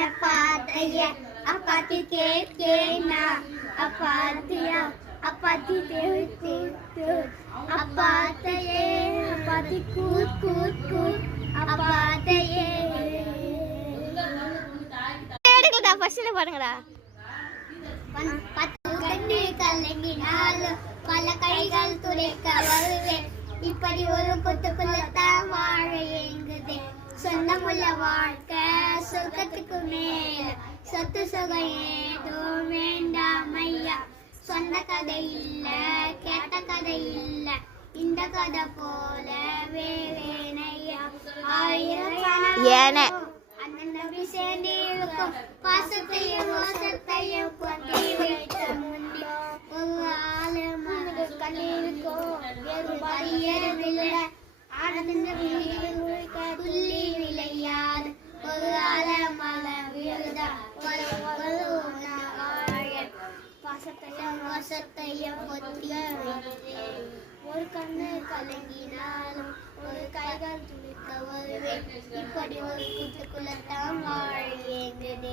Apatya, apati kena, apatya, apati te, apataye, apati kut, apataye. எடுக்கடா ஃபர்ஸ்ட்ல பாருங்கடா. பத்து கண்ணு கலங்கினாலும் பல கைகள் துளைக்க வருவேன். இப்படி ஒரு கொத்துக்குள்ளத்தான் வாழ ஏங்குது. சொந்தமுள்ள வாழ்க்கை சொர்க்கத்துக்கு மேல, சொத்து சுகம் ஏதும் வேண்டாம் ஐயா. சொந்த கதை இல்ல, கேட்ட கதை இல்ல, இந்த கதை போல வேவேனையா. ஆயிரம் அண்ணன் தம்பி சேர்ந்து இருக்கும் பாசத்தையும் மோசத்தையும் கொட்டி வைத்த முன்னே ஒரு ஆளு மனது கண்ணிருக்கும் வேறுபாடு ஏறவில்லை. ஆனந்த துள்ளி விளையாது ஒரு ஆள மலை விழுத பாசத்தையும் மோசத்தையும் கொத்தி ஒரு கண்ணு கலங்கினாலும் ஒரு கைகள் துளிக்க வருவேன். இப்படி ஒரு கூட்டுக்குள்ளத்தான் வாழ ஏங்குதே.